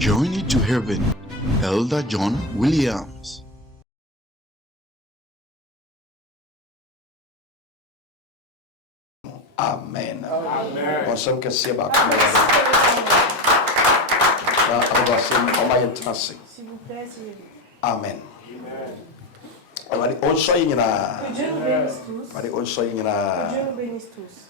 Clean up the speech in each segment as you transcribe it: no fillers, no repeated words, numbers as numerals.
Journey to Heaven, Elder John Williams. Amen. Amen. Awesome que c'est ba comme S'il vous plaît, Amen. Amen. On soit ina. Que Dieu nous bénisse tous. Bari on soit Que Dieu ina. nous bénisse tous.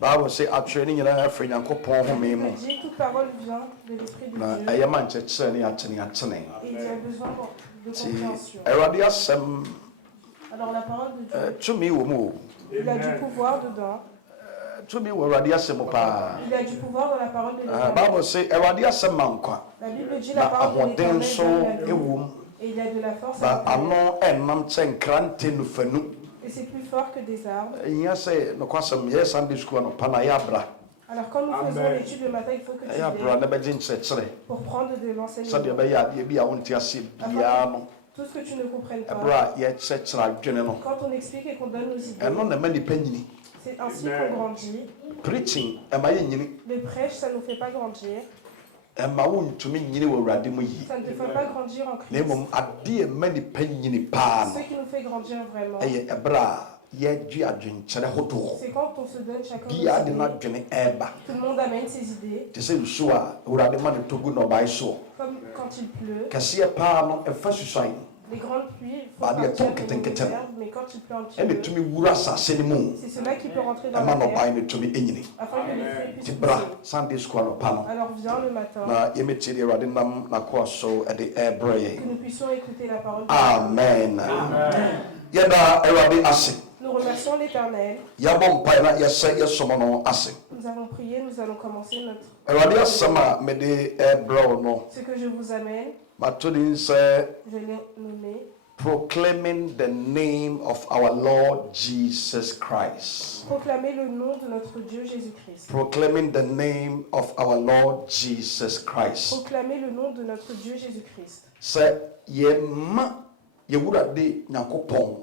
Bible say atwene ina afre nyankopon ho me mu. Dit toute parole vient de l'esprit de Na Dieu. ayama ncheche ne atene. Et il y a besoin de Ti compréhension. Eradi asem Alors la parole de Dieu, tumi wo mu. il a du pouvoir dedans. Tumi wo Eradi asem pa. Il a du pouvoir dans la parole de l'Éternel. Bible say Eradi asem mankwa. La Bible dit la Na parole de ahoden l'Éternel so donne la vie. ewum. Et il a de la force Ba à l'intérieur. ano enam chen no fanu. Et c'est plus fort que des arbres. Iya say no kwasem yes Sunday school no pa na ya bra. Alors quand nous faisons l'étude le matin, il faut que tu Ya bra viennes na be ncheche. pour prendre de Sade l'enseignement. be ya de bia wonti ase bia no. Tout ce que tu ne comprennes pas. Bra ye cheche adwene no. Quand on explique et qu'on donne nos idées, Eno na mani panyini. c'est ainsi qu'on grandit. Preaching e ma ye nyini. Le prêche, ça ne nous fait pas grandir. E ma wontumi nyini wo Awurade mu yi. Ça ne te fait pas grandir en Na Christ. mom ade e mani panyini pa Ce no. qui nous fait grandir vraiment, E bra ye dwi adwenkyere hodo. c'est quand on se donne chacun Bia de nos na idées. adwene eba. Tout le monde amène ses idées, Te se nsu a Awurade ma ne togu no bai so. comme quand il pleut. Kase pa no e fa susan. Les grandes pluies font Bah, il y a partir tout qui de t'inquiète. nos réserves, mais quand il pleut un petit E ne peu, tumi wura sase ne mu. c'est cela qui peut rentrer E dans ma la no terre, bai ne tumi enyini. afin que les fruits Ti puissent bra pousser. Sunday school no pa no. Alors viens le matin, Na ye metiri Awurade nam na ko so e de ebre. que nous puissions écouter la parole de Amen. Yada Awurade ase. Dieu. Nous remercions l'Éternel. Ya bom pa na yese yesomo no ase. Nous avons prié, nous allons commencer notre... Awurade asema me de ebre no. Ce que je vous amène, Ma to din say je l'ai nommé proclaiming the name of our Lord Jesus Christ. proclamer le nom de notre Dieu Jésus-Christ. Proclaiming the name of our Lord Jesus Christ. Proclamer le nom de notre Dieu Jésus-Christ. Sɛ yɛma yɛwurade Nyankopɔn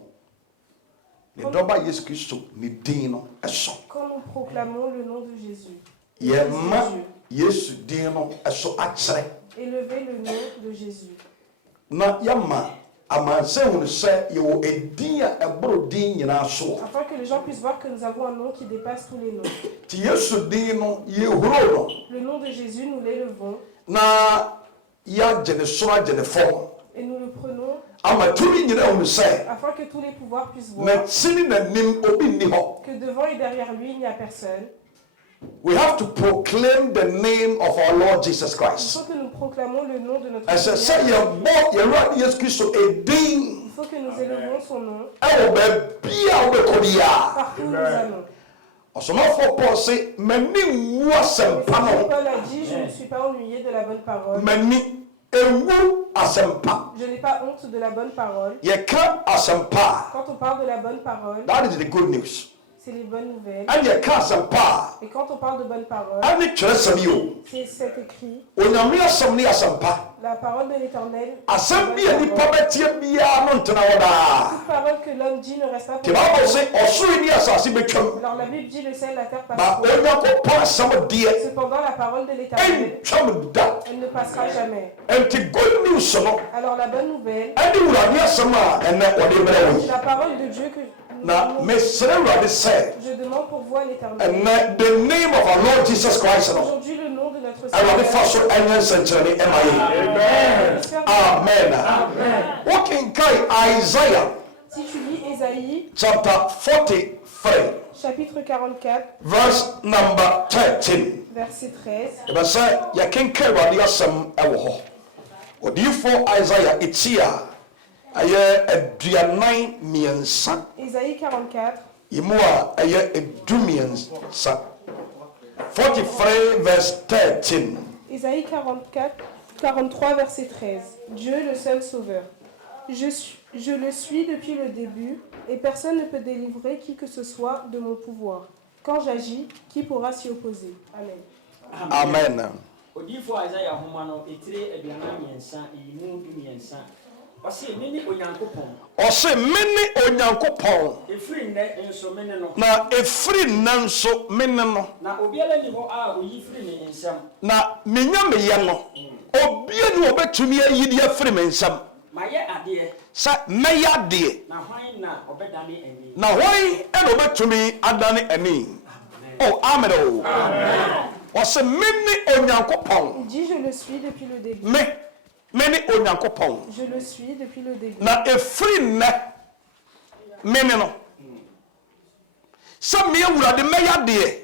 ne dɔba Yesu Kristo ne din no ɛso. Quand nous proclamons le nom de Jésus, Yɛma Yesu din no ɛso akyerɛ. élevez le nom de Jésus. Na yɛma amansa hunu sɛ yɛwɔ edin a ɛboro din nyinaa so. Afin que les gens puissent voir que nous avons un nom qui dépasse tous les noms. Ti Yesu din no yɛhuro no Le nom de Jésus, nous l'élevons na yɛagye ne soro agye ne fam. et nous le prenons Ama tumi nyinaa hunu sɛ afin que tous les pouvoirs puissent voir n'akyi ne n'anim obi nni hɔ. que devant et derrière lui, il n'y a personne. We have to proclaim the name of our Lord Jesus Il Christ. faut que nous proclamons le nom de notre Ɛsɛ sɛ Seigneur. yɛbɔ yɛwurade Yesu Kristo edin Il faut que nous élevons son nom ɛwɔ baabi a wobɛkɔ biara. partout où nous allons. Ɔsɔmɔfoɔ Paul se m'ani nwu asɛmpa no. Paul a dit, je ne suis pas ennuyé de la bonne parole. M'ani ewu asɛmpa. Je n'ai pas honte de la bonne parole. Yɛka asɛmpa. Quand on parle de la bonne parole, That is the good news. c'est les bonnes nouvelles. Ɛne yɛka asɛmpa. Et quand on parle de bonne parole, Ɛne kyerɛsɛm yi o. c'est cet écrit, Onyame asɛm ne asɛmpa. la parole de l'Éternel. Asɛm bi a nipa bɛtie biara no ntena hɔ daa. Toute parole que l'homme dit ne reste pas Te pour Bible lui. se ɔsoro ni asase bɛtwam. Alors la Bible dit le ciel, la terre Ba passera. Onyankopɔn asɛm deɛ Cependant, la parole de l'Éternel, ɛntwam da. elle ne passera jamais. Nti good news no Alors la bonne nouvelle, ɛne Awurade asɛm a ɛnɛ ɔde brɛ wo yi. la parole de Dieu que Na mesrɛ Awurade sɛ je demande pour vous à l'Éternel. ɛnɛ the name of our Lord Jesus Christ no Aujourd'hui, le nom de notre Awurade fa so Seigneur. ɛnyɛ nsɛnkyerɛnne ɛma yɛ. Amen. Wokenkae Isaiah Si tu lis Ésaïe, chapter 43 chapitre 44, verse number 13. verset 13, Ɛbɛ sɛ yɛkenka Awurade asɛm ɛwɔ hɔ. Odiyifoɔ Isaiah eti a ɛyɛ aduanan mmiɛnsa. Ésaïe 44, Imu a ɛyɛ edumiɛnsa. 43 verse 13. Ésaïe 43, verset 13. Dieu le seul sauveur. Je le suis depuis le début, et personne ne peut délivrer qui que ce soit de mon pouvoir. Quand j'agis, qui pourra s'y opposer? Amen. Amen. Odifo Isaiah homa no etire aduana miensa imu du miensa. Ɔse mene Onyankopɔn. Ɔse mene Onyankopɔn. Efiri nnɛ nso mene no. Na efiri nna nso mene no. Na obiara ni hɔ a oyi firi ne nsam. Na menya meyɛ no. obie no obetumi ayidi afiri me nsam mayɛ adeɛ sɛ mɛyɛ adeɛ na hwan na ɔbɛdane ani na hwan ɛna obetumi adane ani oh amen oh ɔsɛ mene onyankopɔn Il dit, je le suis depuis le début. mene onyankopɔn Je le suis depuis le début. na efiri nnɛ mene no sɛ me awurade mɛyɛ adeɛ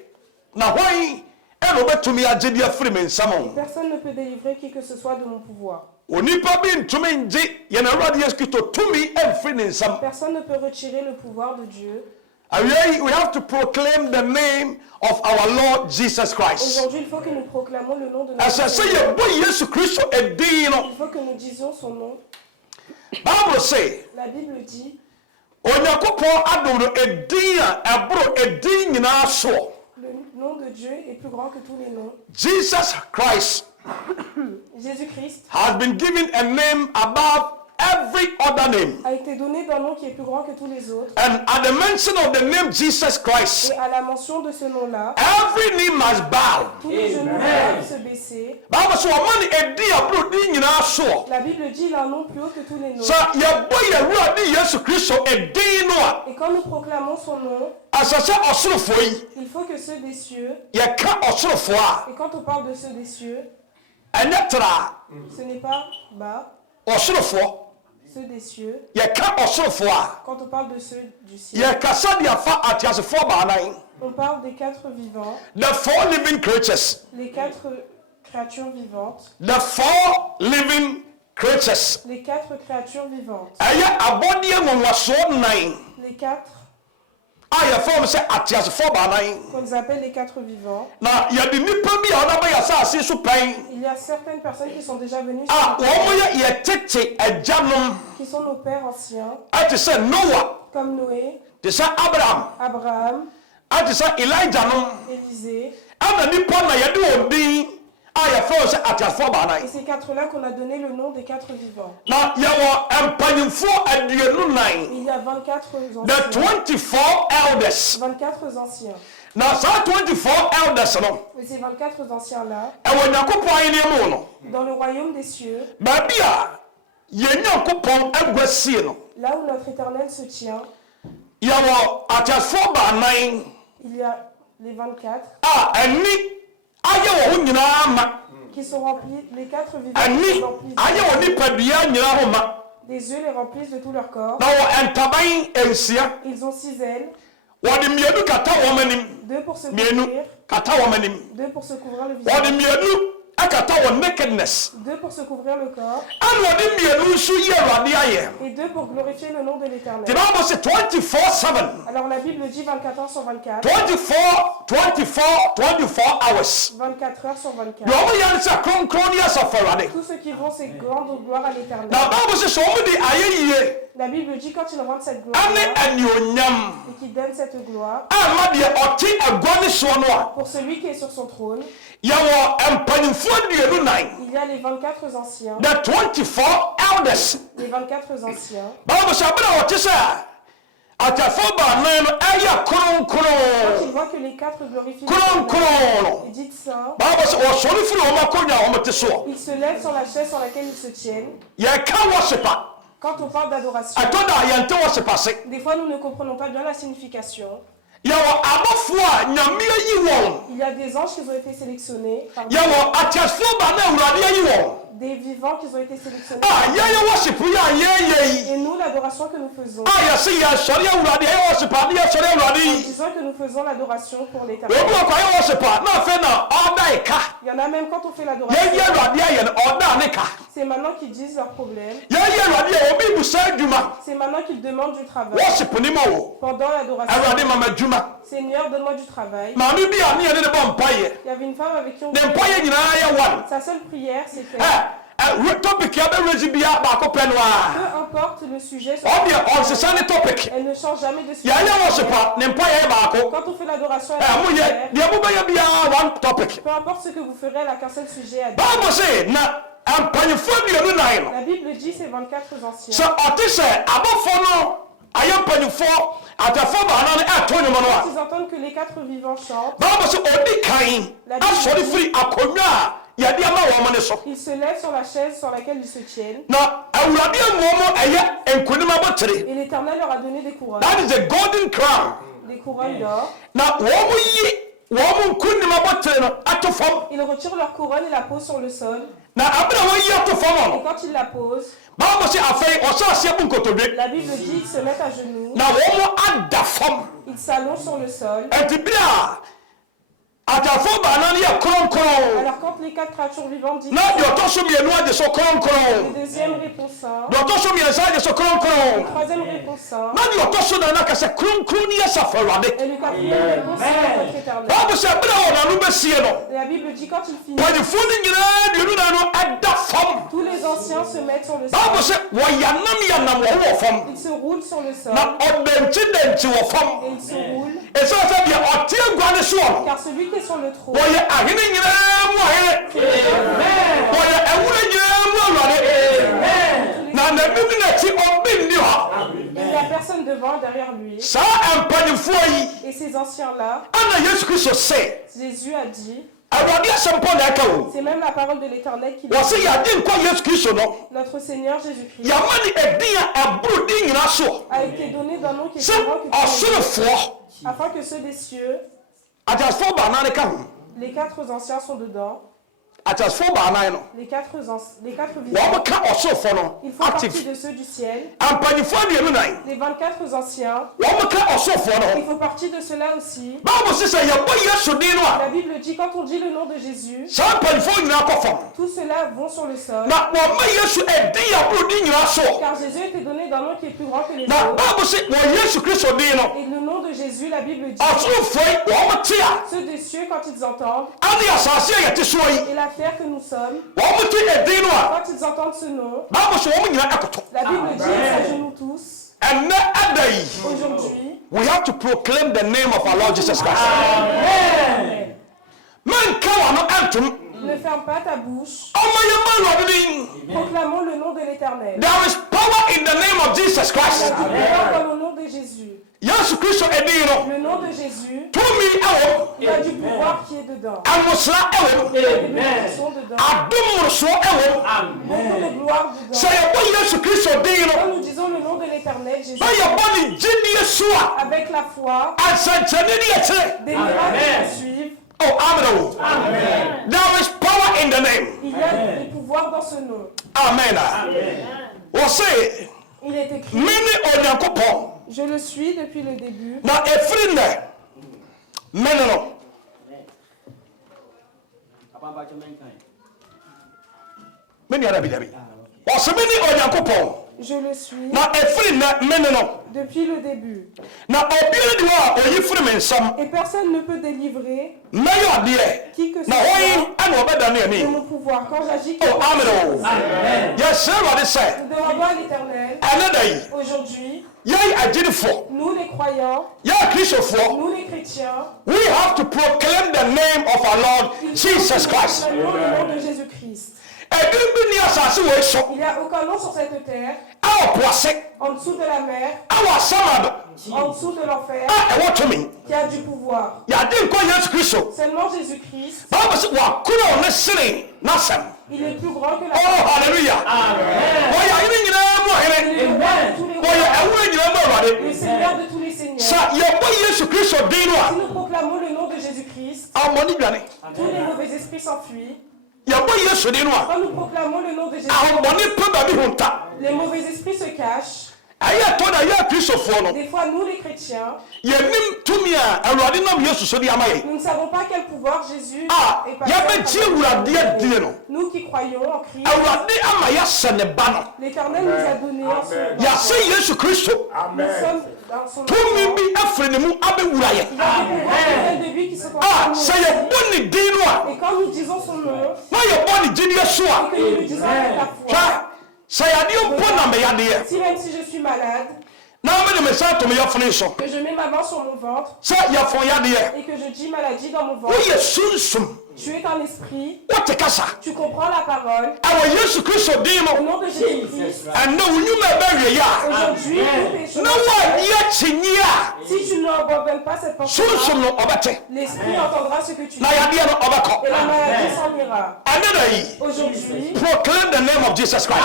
na hwan ɛna obetumi agyedi afiri me nsam o Personne ne peut délivrer qui que ce soit de mon pouvoir. onipa bi ntumi ngye yɛn awurade yesu kristo tumi ɛmfiri ne nsam Personne ne peut retirer le pouvoir de Dieu. we have to proclaim the name of our Lord Jesus Christ. Aujourd'hui, il faut que nous proclamons le nom de Ɛsɛ notre sɛ Seigneur. yɛbɔ Yesu Kristo edin no. Il faut que nous disions son nom. Bible say, La Bible dit, Onyankopɔn adom no edin a ɛboro edin nyinaa soɔ. le nom de Dieu est plus grand que tous les noms. Jesus Christ Jésus-Christ has been given a name above every other name. a été donné d'un nom qui est plus grand que tous les autres. And at the mention of the name Jesus Christ, Et à la mention de ce nom-là, every knee must bow. tous les genoux doivent se baisser. Bible say, ɔma ne edin a ɛboro din nyinaa soɔ. La Bible dit, il a un nom plus haut que tous les noms. Sɛ yɛbɔ yɛwurade Yesu Kristo edin no a, Et quand nous proclamons son nom, ɛsɛ sɛ ɔsorofoɔ yi, il faut que ceux des cieux, yɛka ɔsorofoɔ a, et quand on parle de ceux des cieux, ɛnyɛ tra ce n'est pas bas, ɔsorofoɔ. ceux des cieux. Yɛka ɔsorofoɔ a, Quand on parle de ceux du ciel, yɛkasa de afa ateasefoɔ baanan. on parle des quatre vivants, The four living creatures. les quatre créatures vivantes, The four living creatures. les quatre créatures vivantes, Ɛyɛ abɔdeɛ nwonwasoɔ nan les quatre a yɛfrɛ wɔn sɛ ateasefoɔ baanan. qu'on appelle les quatre vivants. Na yɛde nipa bi a ɔda bɛyɛ asase so pɛn Il y a certaines personnes qui sont déjà venues a sur la terre, wɔn yɛ yɛtete agyanom qui sont nos pères anciens, ɛte sɛ Noah, comme Noé, te sɛ Abraham, Abraham, ɛte sɛ Elijah nom, Élisée. ɛna nipa na yɛde wɔn din a yɛfrɛ wɔn sɛ ateasefoɔ Et baanan. ces quatre-là qu'on a donné le nom des quatre vivants. Na yɛwɔ mpanyinfoɔ aduonu nan. Il y a 24 The anciens. 24 elders. 24 anciens. Na saa 24 elders no, Et ces 24 anciens-là, ɛwɔ Nyankopɔn ahenni mu no, dans le royaume des cieux, baabi a yɛn Nyankopɔn agua sie no, là où notre éternel se tient, yɛwɔ ateasefoɔ baanan il y a les 24 a ani ayɛ wɔ ho nyinaa ma. qui sont remplis, les quatre vivants Ani qui sont remplis ayɛ wɔ nipadua nyinaa ho ma. des yeux les remplissent de tout leur corps. Na wɔ ntaban nsia, Ils ont 6 ailes, wɔde mmienu kata wɔn anim, 2 pour se mmienu couvrir, kata wɔn anim, 2 pour se couvrir le wɔde visage, mmienu akata wɔn nakedness, 2 pour se couvrir le corps, ɛna wɔde mmienu nso yi Awurade ayɛ. et 2 pour glorifier le nom de The l'éternel. Bible says 24/7. Alors la Bible dit 24 heures sur 24, 24 hours. 24 heures sur The 24. Bible says kronkron ni asafo Awurade. Tous ceux qui vont, c'est grande gloire à l'éternel. Na Bible says wɔn de ayɛ yie La Bible dit quand ils rendent cette gloire ɛne anuonyam et qu'ils donnent cette gloire a ma deɛ ɔte agua ne soɔ no a pour celui qui est sur son trône, yɛwɔ mpanyinfoɔ aduonu nan. il y a les 24 anciens, The 24 elders. les 24 anciens. Bible says abena ɔte sɛ atafo baanan no ɛyɛ Quand ils kronkron voient que les quatre glorifient kronkron no. ils disent ça, Bible says ɔsɔre firi wɔn akonnwa a wɔn te soɔ. ils se lèvent sur la chaise sur laquelle ils se tiennent. Yɛka worship a Quand on parle d'adoration, ɛtɔ da a yɛnte worship ase. des fois nous ne comprenons pas bien la signification. Yɛwɔ abɔfoɔ a nyame ayi wɔn. Il y a des anges qui ont été sélectionnés, par Dieu, Yɛwɔ ateasefoɔ baanan a Awurade ayi wɔn. des vivants qui ont été sélectionnés. A yɛyɛ worship yi a yɛyɛ yi. Et nous, l'adoration que nous faisons, A yɛse yɛsɔre Awurade yɛyɛ worship a ne yɛsɔre Awurade en yi. disant que nous faisons l'adoration pour l'éternel. Obi wɔ kɔ ayɛ worship a na afei na ɔda ɛka. Il y en a même quand on fait Yɛyi l'adoration, Awurade ayɛ no ɔda ne ka. c'est maintenant qu'ils disent leurs problèmes, Yɛyi Awurade a obi busa adwuma. c'est maintenant qu'ils demandent du travail. Worship ni ma wo. Pendant l'adoration, Awurade mama adwuma. Seigneur, donne-moi du travail. Maame bi a ne yɛde ne bɔ mpaeɛ. Il y avait une femme avec qui on Ne mpaeɛ nyinaa yɛ one. sa seule prière, c'était Topic yɛ bɛwurasi bia baako pɛ no peu a. importe le sujet, Ɔdeɛ ɔnsesa ne topic. elle ne change jamais de sujet. Yɛyɛ worship a ne mpaeɛ yɛ baako. Quand on fait l'adoration, Mo elle yɛ prière, deɛ mobɛyɛ biara one topic. peu importe ce que vous ferez, elle n'a qu'un seul sujet à dire. Bible say na mpanyinfoɔ aduonu nan no. La Bible dit c'est 24 anciens. Sɛ ɔte sɛ abɔfoɔ no ayɛ mpanyinfoɔ atafo baanan no ɛto nnwom no Ils entendent que les quatre vivants chantent. a. Bible say odi kan asɔre firi akonnwa a yɛde ama wɔn ne so Ils se lèvent sur la chaise sur laquelle ils se tiennent. na awurade amu mu ɛyɛ nkonim abotire Et l'Éternel leur a donné des couronnes. that is a golden crown Des couronnes d'or. na wɔn mu yi wɔn mu nkonim abotire no ato fam Ils retirent leur couronne et la posent sur le sol. na abena wɔn yi ato fam Et no quand ils la posent, baabu sɛ afei ɔsɛ aseɛ bu nkotodwe la Bible dit qu'ils se mettent à genoux. na wɔn mu ada fam Ils s'allongent sur le sol. ɛnti bi a atafo baana no yɛ kronkron Alors quand les 4 créatures vivantes disent na deɛ ɔtɔ so mmienu agye so le kronkron deuxième répond saint, deɛ ɔtɔ so mmiɛnsa agye so kronkron le troisième répond saint, na deɛ ɔtɔ so nana kasɛ kronkron ne yɛ safo awurade et le quatrième répond saint votre éternel. baabu sɛ bere a wɔn ano bɛsie no Et la Bible dit quand ils finissent, panyinfo no nyinaa deɛ no no ɛda fam tous les anciens se mettent sur le baabu sol. sɛ wɔyanam yɛnam wɔn wɔ fam Ils se roulent sur le sol na ɔdɛnkyi wɔ et fam ils se roulent. ɛsiane sɛ deɛ ɔte agua ne soɔ no Car celui qui est sur le trône, wɔyɛ ahene nyinaa mu ahene wɔyɛ ɛwura nyinaa mu awurade na n'anim n'akyi ɔbi nni hɔ il n'y a personne devant, derrière lui. saa mpanyinfoɔ yi Et ces anciens-là, ana yesu kristo sɛ Jésus a dit, awurade asɛm pɔ na ɛka o c'est même la parole de l'Éternel qui le wɔse dit. yɛade nkɔ yesu kristo no Notre Seigneur Jésus-Christ yɛama ne ɛdin a ɛboro din nyinaa soɔ a été donné d'un nom qui est sɛ plus grand que tous les autres, ɔsorofoɔ afin que ceux des cieux, atasfoɔ baanan ne ka ho les 4 anciens sont dedans, atasfoɔ baanan no les 4 wɔn vivants, ka ɔsorofoɔ no ils font partie active de ceux du ciel. mpanyinfoɔ aduonu nan Les 24 anciens, wɔn ka ɔsorofoɔ no ils ho font partie de ceux-là aussi. baabu sɛ yɛbɔ yesu din no La a Bible dit quand on dit le nom de Jésus, saa mpanyinfoɔ nyinaa kɔ fam tous ceux-là vont sur le sol. na wɔma yesu ɛdin aboro din nyinaa soɔ Car Jésus était donné d'un nom qui est plus grand que les na autres. baabu sɛ wɔ yesu kristo din no Et le nom de Jésus, la Bible dit, ɔsorofoɔ yi wɔn te a ceux des cieux, quand ils entendent, ane asase a yɛte soɔ yi et la terre que nous sommes, wɔn te ɛdin no a quand ils entendent ce nom, baabu sɛ wɔn nyinaa ɛkoto la Bible dit, ils s'agenouillent tous. ɛnɛ ɛda yi Aujourd'hui, we have to proclaim the name of our Lord Jesus Christ. Amen. Manka wano antum. Ne ferme pas ta bouche. Ọmọ yẹn mọ ìwà bíbí. Proclamons le nom de l'Éternel. There is power in the name of Jesus Christ. Il y a du pouvoir dans le nom de Jésus. Yesu Kristo ẹni no. Le nom de Jésus, Túnmí ẹwọ. il y a du pouvoir qui est dedans. Àmùsùlá ẹwọ. Il y a des bénédictions dedans. Àdúmùsùn ẹwọ. Beaucoup de gloire Sẹ dedans. yẹ bọ Yesu Kristo dín Quand no. nous disons le nom de l'Éternel, Jésus, Bá yẹ bọ ní jíndíé sùá. avec la foi, Àṣàjẹni ní ẹ̀kyẹ́. des miracles qui suivent, Oh, amen o. There is power in the name. il y a du pouvoir dans ce nom. Amen. Wọ́n sẹ́, Il est écrit, mí ní Onyankopɔn. je le suis depuis le début. Na efiri nnɛ mene no mene ara bi dabi ɔsɛ mene Onyankopɔn Je le suis na efiri nnɛ mene no depuis le début. na obiara di hɔ a oyi firi me nsam Et personne ne peut délivrer mɛyɛ adeɛ qui que ce na ɔyi soit ɛna ɔbɛda ne de ani mon pouvoir. Quand j'agis, o amen o yɛsrɛ Awurade sɛ nous demandons à l'Éternel, ɛne da yi aujourd'hui, yɛn agyinifoɔ nous les croyants, yɛn kristofoɔ nous les chrétiens, we have to proclaim the name of our Lord il Jesus faut Christ. que nous proclamions le nom de Jésus-Christ. ɛdin bi ni asase wɔ so Il n'y a aucun nom sur cette terre, ɛwɔ poase en dessous de la mer, ɛwɔ asamado en dessous de l'enfer, a ɛwɔ tumi qui a du pouvoir. yɛade nkɔ Yesu Kristo Seulement Jésus-Christ, baabu sɛ wakoro ne sene n'asɛm il est plus grand que la oh hallelujah wɔyɛ ahene nyinaa mu Il est ahene le roi de tous les wɔyɛ rois, ɛwura nyinaa mu awurade le Seigneur de tous les seigneurs. sa yɛbɔ Yesu Kristo din no Si a nous proclamons le nom de Jésus-Christ, ahomɔne dwane tous les mauvais esprits s'enfuient. yɛbɔ Yesu din no a Quand nous proclamons le nom de Jésus, ahomɔne pɛ baabi ho nta les mauvais esprits se cachent. ɛyɛ tɔ na yɛ kristofoɔ no Des fois, nous les chrétiens, yɛnim tumi a awurade nam Yesu so de ama yɛ nous ne savons pas quel pouvoir Jésus a est passé à yɛbɛtie travers awurade adie no nous qui croyons en Christ. awurade ama yɛasɛ ne ba no L'Éternel nous a donné en son yɛasɛ Yesu Kristo Nous sommes dans son tumi enfant. bi afiri ne mu abɛwura yɛ Il y a des pouvoirs qui viennent de lui qui sont en a nous. sɛ yɛbɔ ne din no a Et quand nous disons son nom, na yɛbɔ ne gyidie so a que nous le disons avec la foi, hwɛ sɛ yadeɛ mpo na mɛyadeɛ si même si je suis malade, na mede me nsa to me yɛfone so que je mets ma main sur mon ventre sɛ yɛfo yadeɛ et que je dis maladie dans mon ventre, woyɛ sunsum tu es un esprit, wote kasa tu comprends la parole. ɛwɔ Yesu Kristo din Au no nom de Jésus-Christ, ɛnɛ wo nnwuma ɛbɛwie a aujourd'hui, tous tes na choses, woanyɛ kyinyi a si tu n'abandonnes pas cette pensée, sunsum no ɔbɛte l'esprit entendra ce que tu dis na yadeɛ no ɔbɛkɔ et la maladie s'en ira. ɛne Aujourd'hui, proclaim the name of Jesus Christ.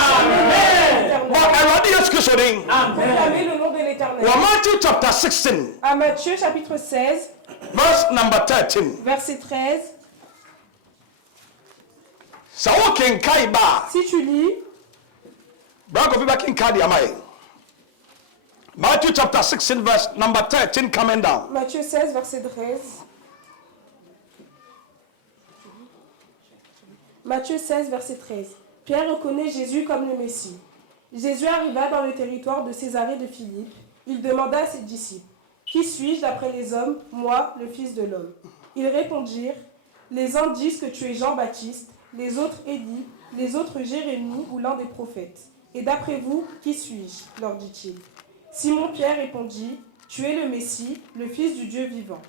proclamez le nom de l'Éternel. Matthew chapter 16, À Matthieu chapitre 16, verse number 13. verset 13. So can kaiba. Si tu lis, Back of back in Kadiamai. Matthew chapter 16, verse number 13 coming down. Matthieu 16, verset 13. Matthieu 16, verset 13. Pierre reconnaît Jésus comme le Messie. Jésus arriva dans le territoire de Césarée de Philippe. Il demanda à ses disciples, « Qui suis-je d'après les hommes, moi, le Fils de l'homme ?» Ils répondirent, « Les uns disent que tu es Jean-Baptiste, les autres Élie, les autres Jérémie ou l'un des prophètes. Et d'après vous, qui suis-je » leur dit-il. Simon-Pierre répondit, « Tu es le Messie, le Fils du Dieu vivant. »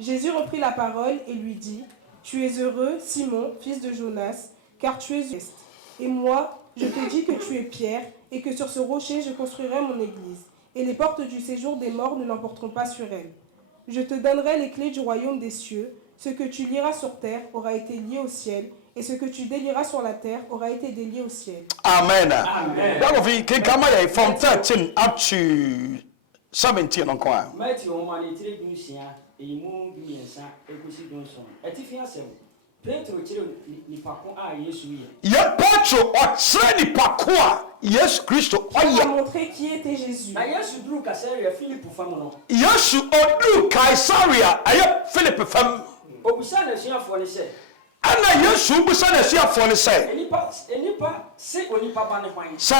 Jésus reprit la parole et lui dit, « Tu es heureux, Simon, fils de Jonas, car tu es juste. Et moi, je te dis que tu es Pierre, et que sur ce rocher je construirai mon église, et les portes du séjour des morts ne l'emporteront pas sur elle. Je te donnerai les clés du royaume des cieux. Ce que tu liras sur terre aura été lié au ciel, et ce que tu délieras sur la terre aura été délié au ciel. » Amen. That will be from 13 up to 17 on quoi. Matthew Omani tire dunsia e mu dumiensa ekosi dunson. Etifi asem. Petro tire ni pakon a Yesu ye. Ye Petro otre ni pakwa Yesu Kristo Pour oye. montrer qui était Jésus. Na Yesu duru Caesarea Philip famono. Yesu odu Caesarea aye Philip fam. Obusa na suafo ne se. Ana Yesu busa na suafo ne se. Enipa se onipa ba ne hwan. Sa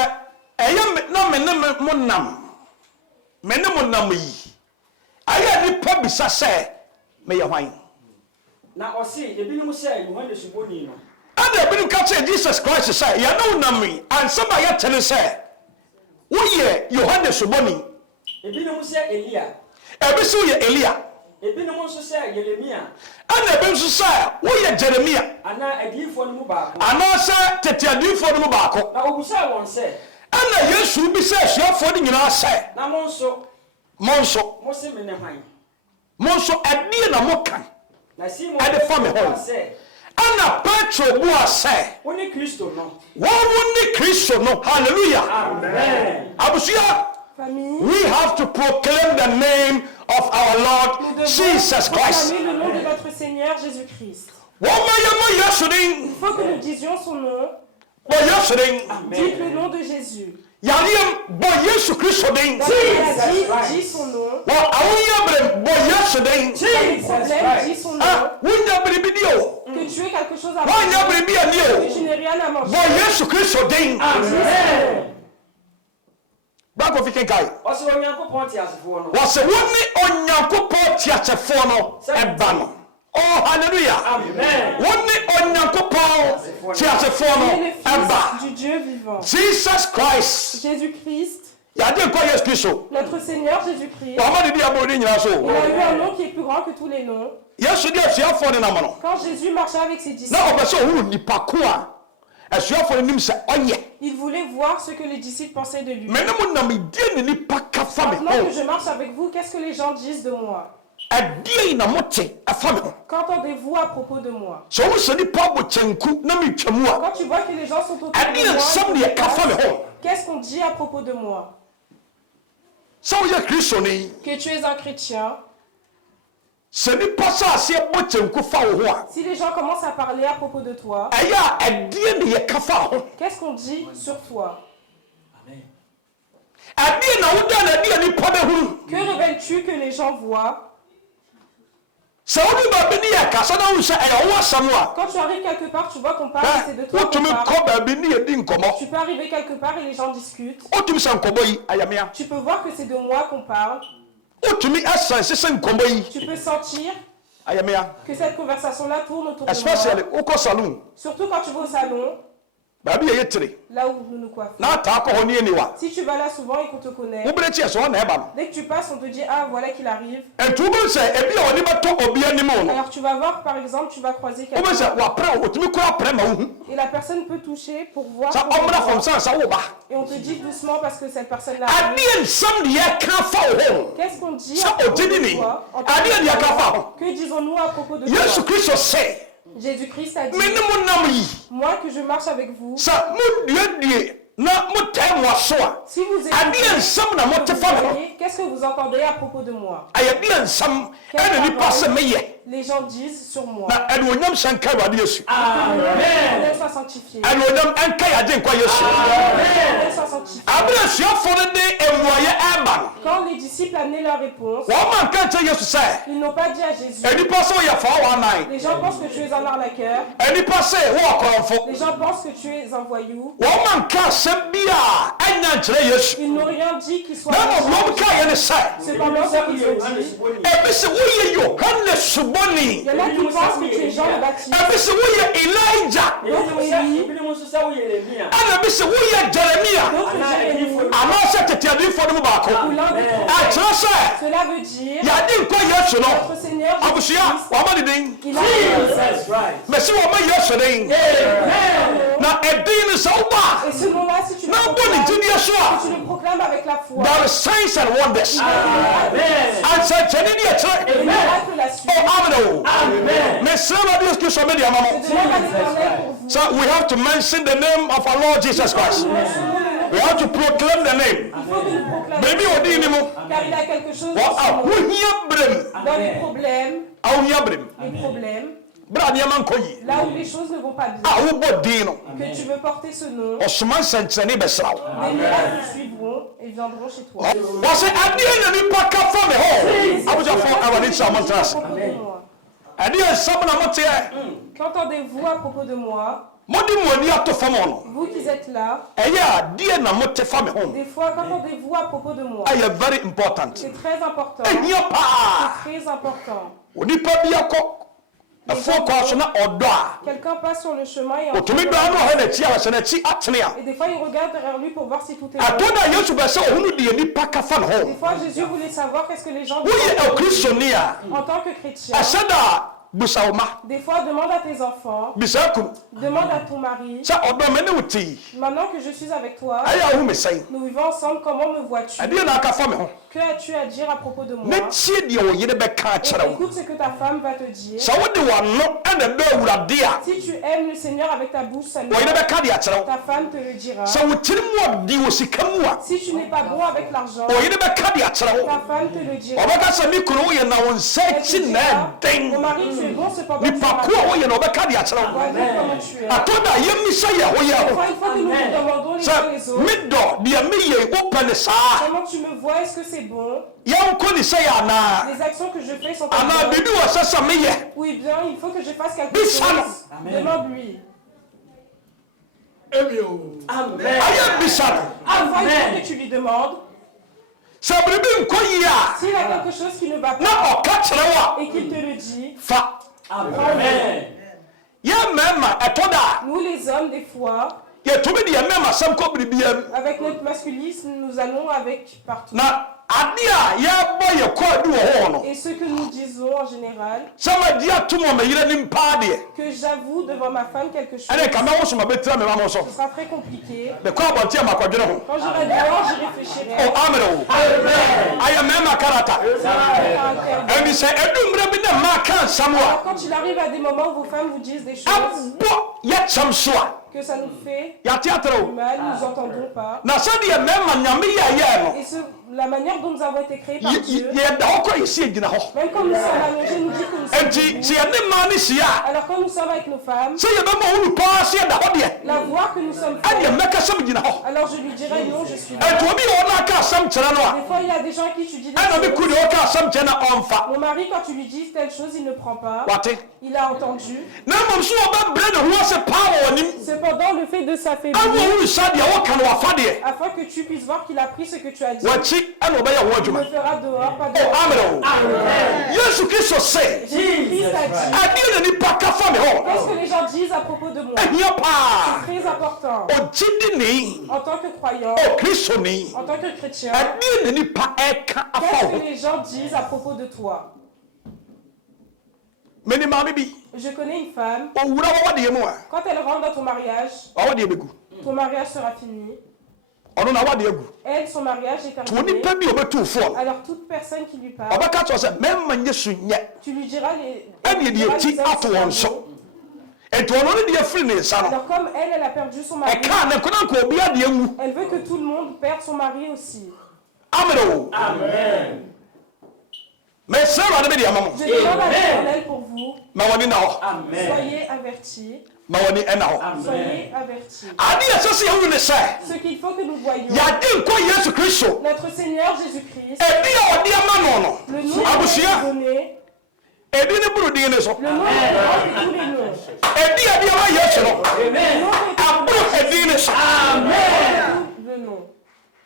eye na me ne monam. Me ne monam yi. Aye ni pa bisa se me ye hwan. Na osi ebinom se Yohane suboni no. Ada ebinom ka say Jesus Christ say ya no nami and somebody ya tell say wo ye Yohane suboni. Ebinom se Elia. Ebi so ye Elia. Ebinom so se Yeremia. Ana ebi so say wo ye Jeremia. Ana adifo no mu ba ko. Ana se tete adifo no mu ba ko. Na obusa won se. Ana Yesu bi say suafo ni nyina say. Na monso se me ne hwan. Monso ade na mokan. Na Simon Ade fa me ho. Ana Petro bu say. Woni Kristo no. Wo ni Kristo no. Hallelujah. Amen. Abusia. Famille, We have to proclaim the name of our nous Lord devons Jesus Christ. proclamer le nom de notre Seigneur Jésus-Christ. Il Il faut que nous disions son nom. Dites le nom de Jésus. Dans la maladie, dis son nom. Dans les problèmes, dis son nom. Que tu aies quelque chose à manger, que tu n'aies rien à manger. Amen. Back of the guy. Oso onyankopon ti asefo no. Was a woman on Yankopo Tiatefono Ebano. Oh, hallelujah. Amen. Woman on Yankopo Tu es Tiatefono le Ebba. Fils du Dieu vivant. Jesus Christ. Jésus-Christ, Yadi ko Yesu Kristo. notre Seigneur Jésus-Christ, Wa ma di abodi nyina so. il a eu un nom qui est plus grand que tous les noms. Yesu di asuafo ne namono. Quand Jésus marchait avec ses disciples, Na obeso hu nipa ko a. Asuafo ne nim se oye. il voulait voir ce que les disciples pensaient de lui. Me ne mo na me die ne nipa ka fa me Maintenant que ho. je marche avec vous, qu'est-ce que les gens disent de moi? Adie na mote afa me ho. Qu'entendez-vous à propos de moi? So wo se nipa bo chenku na me twamu a. Quand tu vois que les gens sont autour Adie de nsam ne moi, ka fa me ho. qu'est-ce qu'on dit à propos de moi? So ye Kristo ne. Que tu es un chrétien. Se nipa sa ase bo chenku fa wo ho a. Si les gens commencent à parler à propos de toi, Aya adie ne ye ka fa ho. qu'est-ce qu'on dit sur toi? Adie na wo da na adie nipa be hu. Que révèles-tu que les gens voient? Se wo bi ba bi ne ye ka sa na hu se aya wo asam a. Quand tu arrives quelque part, tu vois qu'on parle, et c'est de toi Wo qu'on tumi parle. ko ba bi ne ye di nkomo. Tu peux arriver quelque part et les gens discutent. Wo tumi sa nkomo yi ayamia. Tu peux voir que c'est de moi qu'on parle. Wo tumi asa se nkomo yi Tu peux sentir ayamia. que cette conversation-là tourne autour de Especially moi. wo ko salon. Surtout quand tu vas au salon, Ba bi ye tire. là où nous nous coiffons. Na ta ko ho ne ni wa. Si tu vas là souvent et qu'on te connaît, Wo bre tie so na e ba no. dès que tu passes, on te dit « Ah, voilà qu'il arrive En tu bo se e bi oni ba to obi ani mo ». no. Alors tu vas voir, par exemple, tu vas croiser Wo be se quelqu'un wa pra wo tumi ko apre ma wo hu. et la personne peut toucher pour voir Sa ton omra endroit. from sa wo ba. Et on te dit doucement parce que cette personne-là arrive. Adie nsam de ye ka fa wo. Qu'est-ce qu'on dit Ça, à propos on dit de ni. toi? En Adie tant que ni aka croyant, fa. que disons-nous à propos de Yesu toi? Kristo say Jésus-Christ a dit, me ne mo nam yi moi que je marche avec vous, sa mo due na mo tae mo so a si vous ade écoutez, nsam na mo te vous fa me no voyez, qu'est-ce que vous entendez à propos de moi? ayade nsam ene nipa se meye Les gens disent sur moi. na ene onyam sanka Awurade Yesu Qu'on soit sanctifié. ene onyam anka yade nkwa Yesu Qu'on soit sanctifié. abra suafo no de emuaye aba no Quand les disciples amenaient leur réponse, wo man kan te Yesu se ils n'ont pas dit à Jésus, enipa se wo ya fa wa nai les gens pensent que tu es un arnaqueur, enipa se wo akoromfo les gens pensent que tu es un voyou. wo man kan se bia anya nkyere Yesu Ils n'ont rien dit qui soit na mo méchant. wo ka ye ne se Cependant, ce qu'ils ont dit, ebi se wo ye Yohane Suboni il y en a qui pensent que tu es Jean le Baptiste, ebi se wo ye Elijah ana ebi se wo ye Jeremia d'autres Jérémie, anaasɛ teteadiifo no mu baako ou l'un des prophètes. akyerɛ sɛ Cela veut dire, yɛade nkɔ Yesu no notre Seigneur abusua Jésus-Christ, wama ne din il a mɛsi wɔma Yesu din na ɛdin no sɛ woba Et ce nom-là, si tu le na wobɔ ne proclames, gyidie so a si tu le proclames avec la foi, there is signs and wonders ansɛnkyɛne ne le ɛkyerɛ miracle la suite. o amene o mesrɛ Awurade Yesu Kristo mɛde ama mo Demande à l'Éternel pour vous. so we have to mention the name of our Lord Jesus Christ we have to proclaim the name Il faut que nous proclamions, baabi a ɔdin ne mu car il a quelque chose wɔ ahohia berɛ dans les problèmes, mu ahohia berɛ mu les problèmes, berɛ a nneɛma nkɔ yi là où les choses ne vont pas bien, a wobɔ din no que tu veux porter ce nom, ɔsoma nsɛnkyerɛnne bɛsra wo les miracles suivront et viendront chez toi. wɔsɛ adeɛ na nipa ka fa me hɔ abusuafoɔ Awurade kyerɛ mo ntena À ase propos de moi. ɛdeɛ nsɛm na moteɛ Qu'entendez-vous à propos de moi, mode mo ani ato fam hɔ no vous qui êtes là? ɛyɛ adeɛ na mote fa me ho Des fois, qu'entendez-vous à propos de moi? ɛyɛ very important C'est très important. ɛhia paa C'est très important. onipa bi akɔ ɛfoɔ kɔ so na ɔdɔ a Quelqu'un passe sur le chemin et, ɔtumi dɔ ano ɔhɛ n'akyi a wɔsɛ n'akyi atene a et des fois il regarde derrière lui pour voir si tout est bon. atɔ da Yesu bɛ sɛ ɔhunu deɛ nipa ka fa ne ho Des fois Jésus voulait savoir qu'est-ce que les gens woyɛ disent akristoni a en tant que chrétien. ɛsɛ da busa wo ma Des fois demande à tes enfants, bisa kunu demande à ton mari, sɛ ɔdɔ me ne wo tii maintenant que je suis avec toi, ɛyɛ ahu me sɛn nous vivons ensemble, comment me vois-tu? ɛdeɛ na aka fa me ho Que as-tu à dire à propos de moi? ne tie deɛ wo yere bɛka Et akyerɛ wo écoute ce que ta femme va te dire. sɛ wode w'ano ɛna dɔ Awurade a Si tu aimes le Seigneur avec ta bouche seulement, wo yere bɛka deɛ akyerɛ wo ta femme te le dira. sɛ wo tiri mu ɔde wɔ sika mu a Si tu n'es pas bon avec l'argent, wo yere bɛka deɛ akyerɛ wo ta femme te le dira. ɔbɛka sɛ me kunu woyɛ na wo nsa Elle te akyi na dira, ɛden mon mari, tu es bon, cependant tu nipa seras ko a woyɛ na ɔbɛka deɛ akyerɛ wo Voyons comment tu es. atɔ da yɛmmisa yɛ ho yɛ ho Parfois, il faut que nous nous demandons les uns sɛ les autres. medɔ deɛ meyɛ wopɛ ne saa Comment tu me vois? Est-ce que c'est bon? yɛnkɔ ne sɛ yɛ anaa Les actions que je fais sont anaa bonnes? biribi wɔ sɛ sɛ meyɛ Oui, bien, il faut que je fasse quelque Bisa no. chose. Demande-lui. ayɛ bisa no Parfois, il faut que tu lui demandes. sɛ biribi nkɔ yie a S'il a quelque chose qui ne va na pas ɔka kyerɛ wo a et qu'il te le dit, fa Amen. yɛ mmarima ɛtɔ da a nous les hommes, des fois, yɛtumi de yɛ mmarima asɛm kɔ biribia mu avec notre masculinisme, nous allons avec partout. na ade a yɛbɔ yɛ kɔɔdi wɔ hɔ no Et ce que nous disons en général, sɛ madi atom wɔ mayere ne mpaa deɛ que j'avoue devant ma femme quelque chose, ɛne ka mɛwo so ma bɛtira me ma mo so ce sera très compliqué. mekɔ abɔnte a makɔdwene ho Quand j'irai dehors, j'y réfléchirai. o amene wo ayɛ mmarima karata Caractère. ɛni sɛ ɛdu mmerɛ bi ne mmaa ka nsɛm Alors, a quand il arrive à des moments où vos femmes vous disent des choses abɔ yɛkyɛm so a que ça nous fait yɛate atrɛ du wo mal, nous entendons pas. na sɛdeɛ mmarima nyame yɛyɛɛ no Et la manière dont nous avons été créés par Dieu, yɛda hɔ kɔ yɛsi gyina hɔ même quand nous sommes allongés, nous dit que nous sommes enti debout. sɛ yɛne mmaa ne hyia a Alors quand nous sommes avec nos femmes, sɛ yɛbɛma wo nu paa sɛ yɛda hɔ deɛ la voix que nous sommes ɛdeɛ faits, mɛka sɛm gyina hɔ alors je lui dirai non, je suis là. ɛnti obi yɛ ɔno aka asɛm kyerɛ no a Des fois, il y a des gens à qui tu dis des ɛna me ku choses. deɛ ɔka asɛm kyerɛ no ɔmfa Mon mari, quand tu lui dis telle chose, il ne prend pas. wate Il a entendu. na mmom so wɔbɛbrɛ ne ho ase paa wɔ w'anim Cependant, le fait de ɛne s'affaiblir, wɔwuru sa deɛ wɔka no wafa deɛ afin que tu puisses voir qu'il a pris ce que tu as dit, wakyi ɛna ɔbɛyɛ ho il adwuma le fera dehors, pas o dehors. amene wo yesu kristo se Jésus-Christ a dit, adeɛ na nipa ka fa me hɔ qu'est-ce que les gens disent à propos de moi? ɛhia paa C'est très important. ogyidini En tant que croyant, okristoni en tant que chrétien, adeɛ na nipa ɛka afa qu'est-ce wo que ho les gens disent à propos de toi? mene maame bi Je connais une femme, owura wɔwadeɛ mu a quand elle rentre dans ton mariage, ɔwadeɛ bɛgu ton mariage sera fini. ɔno na wadeɛ gu Elle, son mariage est to terminé. onipa bi a ɔbɛtu foɔ no Alors toute personne qui lui parle, ɔbɛka kyerɛ sɛ mɛma nyɛ so nyɛ tu lui diras les ɛne deɛ diras ti les ato hommes wɔn sont so Et toi, on dit free ne ça. Alors comme elle a perdu son mari, Et quand on connaît qu'on bien dit où. elle veut que tout le monde perde son mari aussi. Amen. Amen. Mais ça va de dire maman. Je demande à l'Éternel pour vous, Mawani na. Amen. soyez avertis, Mawani ena. soyez avertis. Adi ça c'est où ne sait. Ce qu'il faut que nous voyions, Ya dit quoi Jésus Christ. notre Seigneur Jésus-Christ, Et bien on dit maman. le nom Abusia. qui est donné, Et bien ne buru dire so. le nom est grand de tous les noms. Et bien ma Yesu no. Le nom Abu e dire so. est le nom.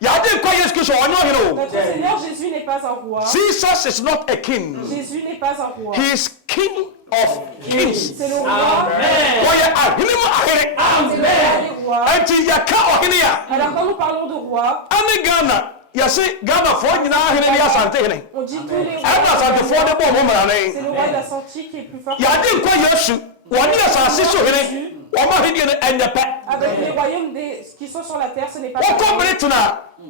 Ya dit quoi Jésus Christ on yo hero. Notre Seigneur Jésus n'est pas un roi. Jesus is not a king. Jésus n'est pas un roi. He is king of kings. C'est le roi. Oya ahini mu ahini. C'est le roi des rois. Enti ya ka ohini ya. Alors quand nous parlons de roi, Ame Ghana. Ya se Ghana fo nyina ahini ni asante hini. on dit tous les Aba asante fo rois. de bo mo mara C'est ne. le roi de la Santique qui est plus fort. Ya dit quoi Yesu. Wani asase so hini. Oma hini ne enyepe. Avec les royaumes qui sont sur la terre, ce n'est pas Woko pareil. Britain.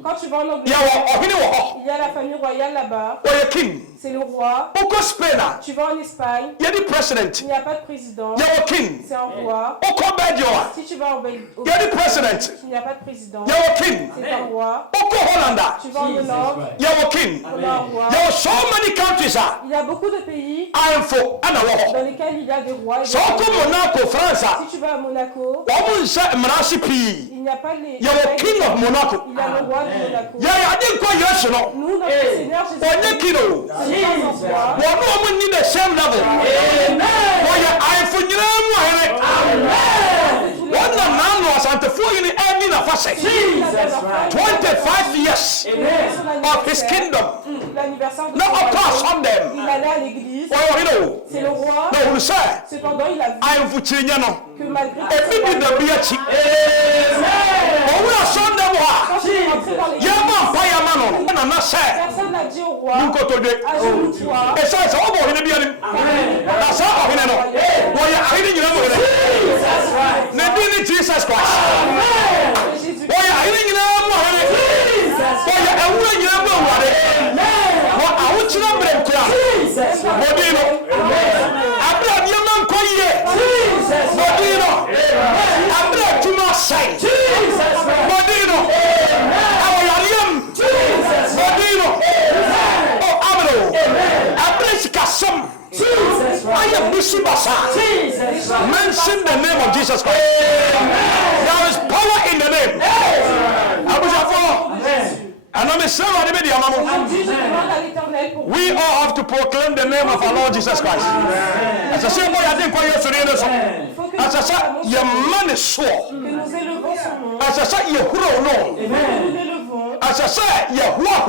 Quand tu vas en Ya Angleterre, wo ohini wo ho. il y a la famille royale là-bas. Oya king. C'est le roi. Oko Spain. Tu vas en Espagne, Ya di president. il n'y a pas de président. Ya wo king. C'est un roi. Oko Belgium. Si tu vas en Belgique, Ya di president. il n'y a pas de président. Ya wo king. C'est un roi. Oko Hollanda. Tu vas en Hollande, Ya wo king. on a un roi. There were so many countries Il y a beaucoup de pays for ana wo. dans lesquels il y a des rois. Et des So ko rois. Monaco France. Si tu vas à Monaco, Wo mun sa mrasi pi. il n'y a pas les. Ya wo king of Monaco. Il y a le roi de Monaco. Ya ya di ko Yesu no. Nous, notre Seigneur Onye Jésus-Christ, kilo. ce n'est pas un roi. Wo no mun ni the same level. Wo ya for nyina mu ahere. Wo na na no asante fo yini eni na fa se. 25 years of his kingdom. L'anniversaire de Now son upon royaume. them. Il allait à l'église. Oh, you know. C'est le roi. No, you say. Cependant, il a vu I am Fuchinya no. que malgré Ebi bi da bi achi. Owura son dem wa. quand il est rentré dans l'église, Ye ma pa ya ma no. Na na say. personne n'a dit au roi, Nko to de. agenouille-toi. E say say obo hene bi ani. Na sa ohene no. Wo ya ahene nyina mo hene. Na bi ni Jesus Christ. Jésus, Wo ya ahene nyina mo hene. Wo ya ewura nyina mo wade. Wo awo chira brem kura. Modino. Abra bi ma nko ye. Modino. Abra tuma sai. Modino. Awo yariyam. Modino. Oh, Amro. Abra sikasam. I am Bishubasa. Mention the name of Jesus Christ. There is power in the name. Abujafo. And I'm a son of the media, on dit, je demande à l'Éternel pour We all have to proclaim the name of our Lord Jesus Christ. As I say, boy, I didn't call you today. Il faut que As I say, your man is sure. que nous élevons son nom. As I say, your hero no. Que nous l'élevons. As I say, your who no. Il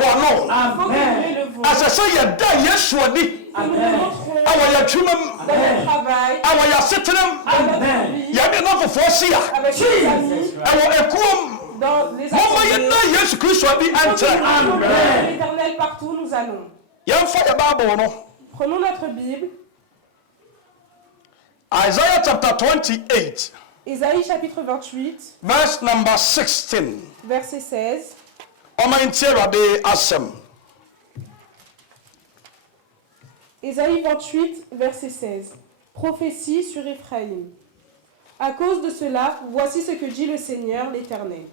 faut que nous l'élevons. As I say, your day, yes, what the. Que nous le montrons Our your chumum. dans notre travail, Our your sitting. dans notre vie, You have enough of force here. avec nos amis, Our equum. dans les Mama, you assemblées. know, yes, Christ will be answered. L'Éternel partout nous allons. Young for the Bible, no. Prenons notre Bible, Isaiah chapter 28, Ésaïe chapitre 28, verse number 16. verset 16. Oma intiera de asem. Ésaïe 28, verset 16. Prophétie sur Éphraïm. À cause de cela, voici ce que dit le Seigneur l'Éternel.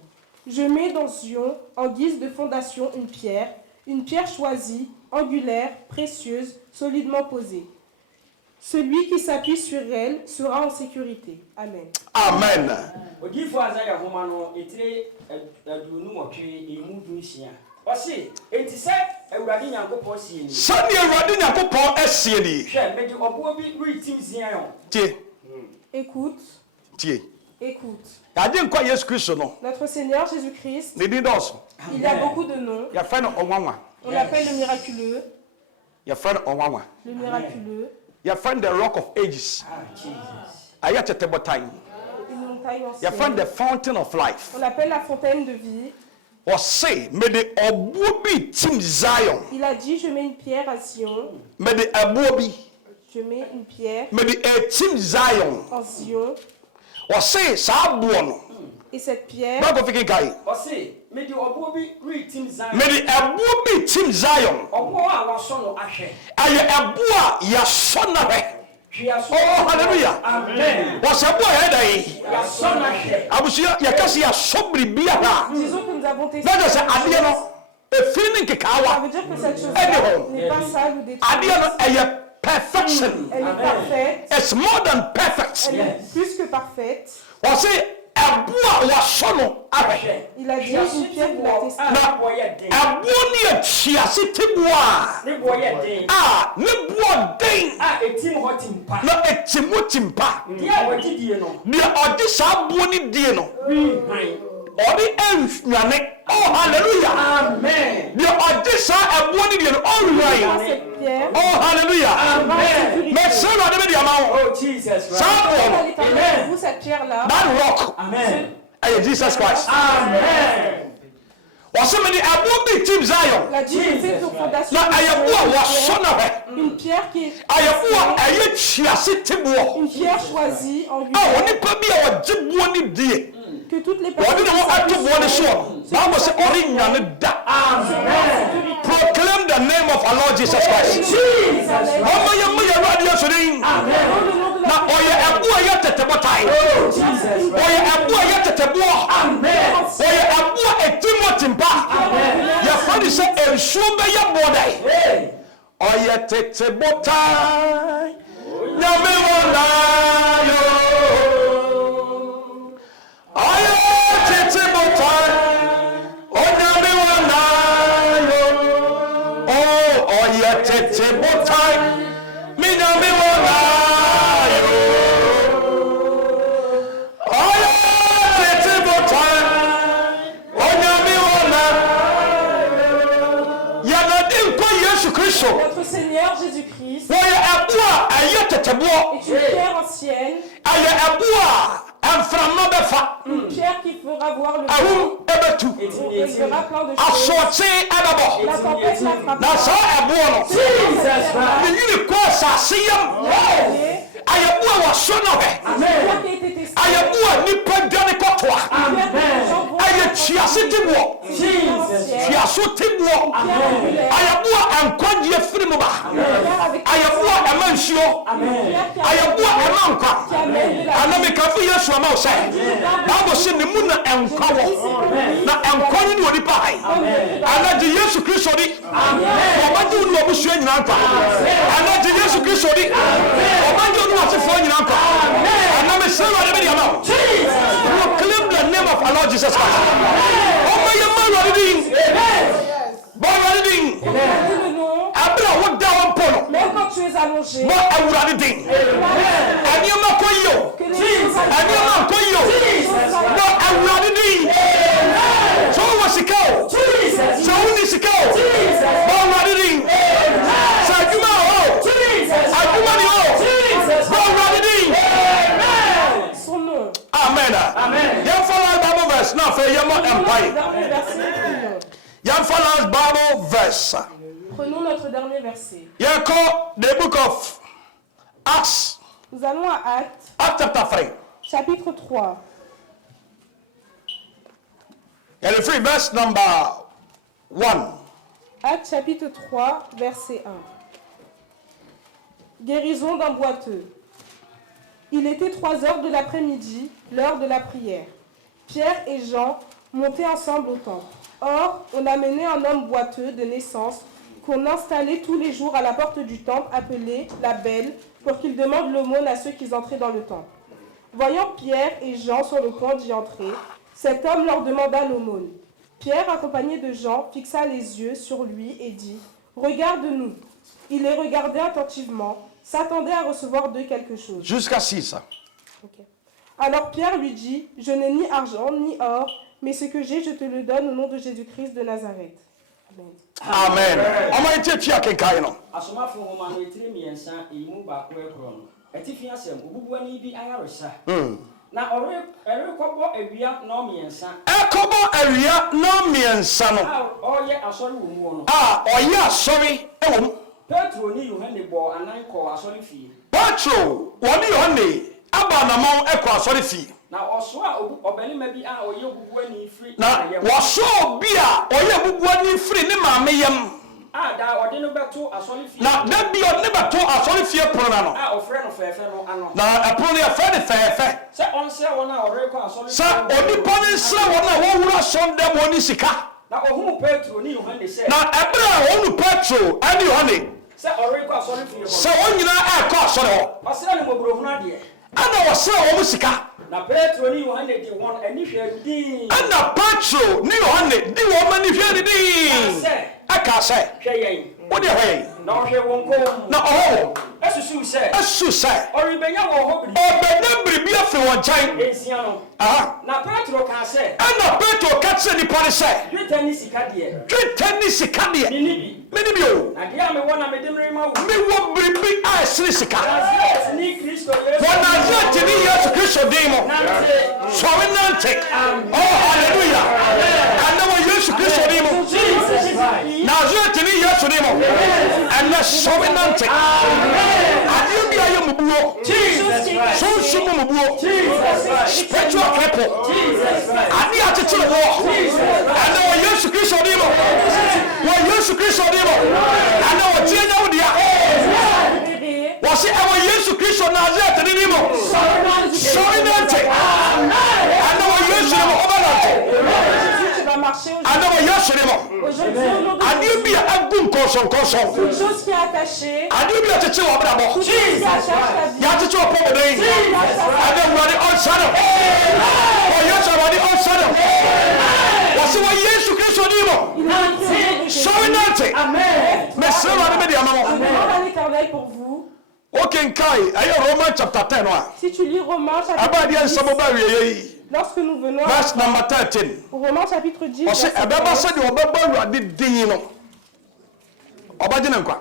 Je mets dans Sion, en guise de fondation, une pierre choisie, angulaire, précieuse, solidement posée. Celui qui s'appuie sur elle sera en sécurité. Amen. Amen. Odifo Isaiah homa no etire adunu wotwe emu dunsia. Osi enti se Awurade Nyankopɔn sie ni. Sani Awurade Nyankopɔn asie ni. Hwɛ mede ɔbo bi retim zian. Tie, Écoute, tie. écoute. Yade nkwa Yesu Kristo no. Notre Seigneur Jésus-Christ, Ne din dɔɔso. il a beaucoup de noms. Ya fɛ no ɔnwanwa. On l'appelle le miraculeux, Ya fɛ no ɔnwanwa. le miraculeux, Ya fɛ no the rock of ages. Ayɛ tete botan. une montagne Ya fɛ no ancienne. the fountain of life. On l'appelle la fontaine de vie. Ɔse mede ɔbuo bi tim Zion. Il a dit, je mets une pierre à Sion, Mede ɛbuo bi. je mets une pierre Mede ɛtim Zion. en Sion, Ɔse saa aboɔ no. et cette pierre, Báwo fi kíkà yìí? Osi mede ɔbo bi retim zian. Mede ɛbuo bi tim Zion. Ɔbo a waso no ahwɛ. Ayɛ ɛbuo a yɛsɔ na hwɛ. Oh, hallelujah. Amen. What's a boy head? I was here, Yakasi, a sobri biara. Disons que nous avons testé. That is a feeling Ça kikawa. veut dire que cette chose Anyhow. n'est pas sale ou détruite. Adiano, a perfection. Elle est parfaite. It's more than perfect. Elle est plus que parfaite. Was it a boy was sono? Il a dit une pierre qu'il a testée. A boni a chiasi tibwa. Ah, ne boy ding. No, a timutimpa. The Odisa boni dieno. Odi enfiane. Oh, hallelujah. Amen. The Odisa a boni dieno. All right. Cette pierre. Oh, hallelujah. Amen. Mais c'est là de diamant. Oh, Jesus Christ. Ça Elle est avec vous, cette pierre-là. that rock. Amen. Hey, Jesus Christ. Amen. Was so many a boni team Zion. La difficulté de fondation. Na ayabuwa was sono. Une pierre qui est. Ayabuwa aye chiasi tibwa. Une pierre choisie en Ah, on lui. n'est pas bien à djibouani die. Que toutes les On personnes. dit à tout bois soir. Bible say orignane da. Amen. Proclaim the name of our Lord Jesus Christ. Jesus. Omo ye mo ye radio so din. Amen. Na oye ebu aye tetebo tai. Oh, Jesus. Oye ebu aye tetebo. Amen. Oye ebu etimo timpa. Ye fani say ensuo be ye bodai. Hey. Oye tetebo tai. Nyame wona yo. Oye tetebo tai. Onyame wona yo. Oh, oye tetebo tai. Mi nyame wona yo. Oye tetebo tai. Onyame wona. Yanadin ko Yesu Kristo. Notre Seigneur Jésus-Christ Oye abua aye tetebo. est une pierre ancienne. Aye abua amframa befa. Une pierre qui fera voir le Awu ebetu. Elle fera plein de choses. Asorte ebebo. La tempête la frappera. Na sa ebuo no. Jesus Christ. Ni yiri ko asase yam. Ayabua wa sono he. Une pierre qui a été testée. Ayabua ni pedane kotoa. Une pierre que les gens vont Aye chiase tibo. Jesus. Chiaso tibo. pierre angulaire. Ayabua ankwadie firi mu ba. Pierre avec Ayabua emansuo. pierre qui Ayabua emankwa. amène de la Anami kafu Yesu ama o say. Bible say ni mu na enkwa wo. Na enkwa ni woni pa hai. Anaji Yesu Kristo di. Ọbadi unu obusua nyina nkwa. Anaji Yesu Kristo di. Ọbadi unu asefo nyina nkwa. Anami say wa de be ama. Proclaim the name of our Lord Jesus Christ. Ọmọ yẹn mọ ìwà dídí. Bọ́ọ̀lù dídí. le nom. Abúlé àwọn dá wọn pọ̀ nù. Même quand tu es allongé. Bọ́ ẹwúrà dídí. Ẹni ọmọ kọ yìí o. Que les choses Ẹni ọmọ kọ yìí o. Bọ́ ẹwúrà dídí. Sọ wọ sika o. Sọ wọ ní sika o. Bọ́ ẹwúrà dídí. Sọ àjùmọ̀ o. Àjùmọ̀ ni o. Bọ́ ẹwúrà dídí. son nom. Amen. Yẹn fọlá Bible verse náà fẹ́ yẹn mọ empire. Dernier verset. prions. Yẹn fọlá Bible verse. Prenons notre dernier verset. Yẹn kọ́ the book of Acts. Nous allons à Actes, Acts chapter 3. chapitre 3. Yẹn lè free verse number 1. Actes, chapitre 3, verset 1. Guérison d'un boiteux. Il était 3 heures de l'après-midi, l'heure de la prière. Pierre et Jean montaient ensemble au temple. Or, on amenait un homme boiteux de naissance qu'on installait tous les jours à la porte du temple, appelé la Belle, pour qu'il demande l'aumône à ceux qui entraient dans le temple. Voyant Pierre et Jean sur le point d'y entrer, cet homme leur demanda l'aumône. Pierre, accompagné de Jean, fixa les yeux sur lui et dit « Regarde-nous ». Il les regardait attentivement, s'attendait à recevoir d'eux quelque chose. Jusqu'à 6. Ok. Alors Pierre lui dit « Je n'ai ni argent ni or, mais ce que j'ai, je te le donne au nom de Jésus-Christ de Nazareth. » Amen. Amen. Ọmọ yẹn tí a kẹ̀kẹ́ yìí nọ. Asomafo nwoma no etiri mmiɛnsa eyi mu baako ɛkorɔ no ɛtifi asɛm obubuani bi ayaresa na ɔrekɔbɔ awia nnɔmmiɛnsa Ẹ̀kọ́bọ̀ ẹ̀wìá náà mìẹ̀nsá nọ. a ɔreyɛ asɔre wɔ mu no A ọ̀yẹ́ àsọ̀rí ẹ̀wọ̀ mu. Petro ne Yohane bɔ anan kɔ asɔre fie Petro wọ́n ní Yohane abọ̀ ànàmọ́ ẹ̀kọ́ àsọ̀rí fì. na ɔso a ɔbarima bi a ɔyɛ obubuani firi Na ayɛm wọ́sọ̀ bí a ọ̀yẹ́ bubuwa ní firi ní maame yẹm. da ɔde no bɛto asɔre fie na da bi ɔde ne bɛto asɔre fie pono no ɔfrɛ no fɛɛfɛ no ano na ɛpono no yɛfrɛ ne fɛɛfɛ sɛ ɔnsɛ wɔn a ɔrekɔ asɔre sɛ onipa ne nsrɛ wɔn a wɔwura asɔndɛm wɔ ne sika na ɔhunu Petro ne Yohane sɛ na ɛberɛ a wɔnu Petro ɛne Yohane sɛ ɔrekɔ asɔre fie sɛ hɔ wɔn nyinaa ɛrekɔ asɔre hɔ ɔsrɛ no mmɔborɔhunu adeɛ ɛna wɔsrɛ wɔn sika na Petro ne Yohane di wɔn ani hwɛ din ɛna Petro ne Yohane di wɔn ani hwɛ didin ɛka sɛ hwɛ yɛn wode hɔ yɛn na ɔhwɛ wɔn kɔn na ɔhɔ ɛsusuw sɛ ɛsu sɛ ɔrebɛnya wɔn hɔ biribi ɔbɛnya biribi afiri wɔn nkyɛn ɛnsia no na Petro kaa sɛ ɛna Petro ka kyerɛ nipa ne sɛ dwetɛ ne sika deɛ dwetɛ ne sika deɛ mene bi mene bi o na deɛ a mewɔ na mede mmerɛma wo mewɔ biribi a ɛsene sika Nazareth ne Kristo Yesu wɔ Nasaret ne Yesu Kristo din mu nante sɔre nante hallelujah ɛnɛ wɔ Yesu Kristo din mu Nasaret ne Yesu din mu ɛnɛ sɔre nante adeɛ bi ayɛ mubuo sunsun mu mubuo spiritual cripple adeɛ akyekyere wɔ ɛnɛ wɔ Yesu Kristo din mu wɔ Yesu Kristo din mu ɛnɛ wɔ tie nya wo dea wɔsi ɛwɔ Yesu Kristo Nasaret din mu sɔre nante ɛnɛ wɔ Yesu din mu ɔbɛ nante ɛnɛ wɔ Yesu din mu adeɛ bi a agu nkɔnsɔnkɔnsɔn adeɛ bi a kyekyere wɔ brabɔ yɛakyekyere wɔ pɔmɔden ɛnɛ Awurade ɔnsane wɔ Yesu Awurade ɔnsane wɔsi wɔ Yesu Kristo din mu sɔre nante mɛsrɛ Awurade mɛde ama mo wokenkae ɛyɛ Roman chapter 10 no a Si tu lis Romains chapitre abadeɛ 10, nsɛm ba wieyɛ yi lorsque nous venons verse number 13 Romains chapitre 10, ɔsɛ verset ɛbɛba 13, sɛdeɛ ɔbɛbɔ Awurade din no ɔbɛgye ne nkwa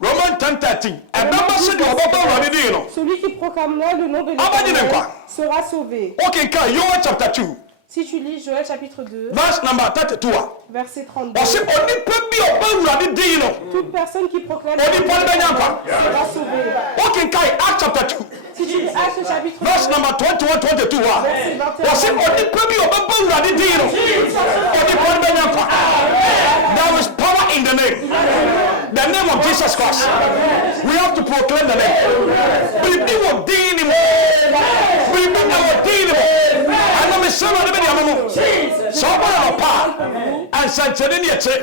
Roman 10:13 ɛbɛba sɛdeɛ ɔbɛbɔ Awurade din no celui qui proclamera le nom de Abadi l'Éternel quoi? sera sauvé. wokenkae Joel chapter 2 Si tu lis Joël chapitre 2, verse number 32 a verset 32, ɔsɛ onipa bi a ɔbɔ Awurade din no toute personne qui proclame onipa no bɛnya nkwa sera sauvée. wokenkae Acts chapter 2 Si tu lis Actes chapitre 2, verse number 21-22 a ɔsɛ onipa bi a ɔbɛbɔ Awurade din no onipa no bɛnya nkwa there is power in the name of Jesus Christ. We have to proclaim the name. Biribi wɔ din ni mu biribi na wɔ din ni mu ɛna mesɛ Awurade bɛde ama mo sɛ ɔbɔ na nɔpa a ansɛnkyɛnne ne akyire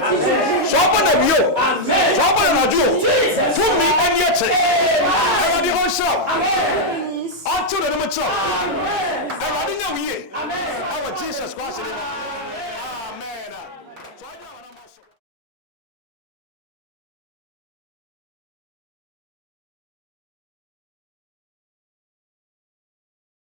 sɛ ɔbɔ na bio sɛ ɔbɔ na nadwo tumi ani akyire Awurade ɔnhyira wo ɔntew n'anim kyerɛ wo Awurade nya wo yie ɛwɔ Jesus Christ ne mu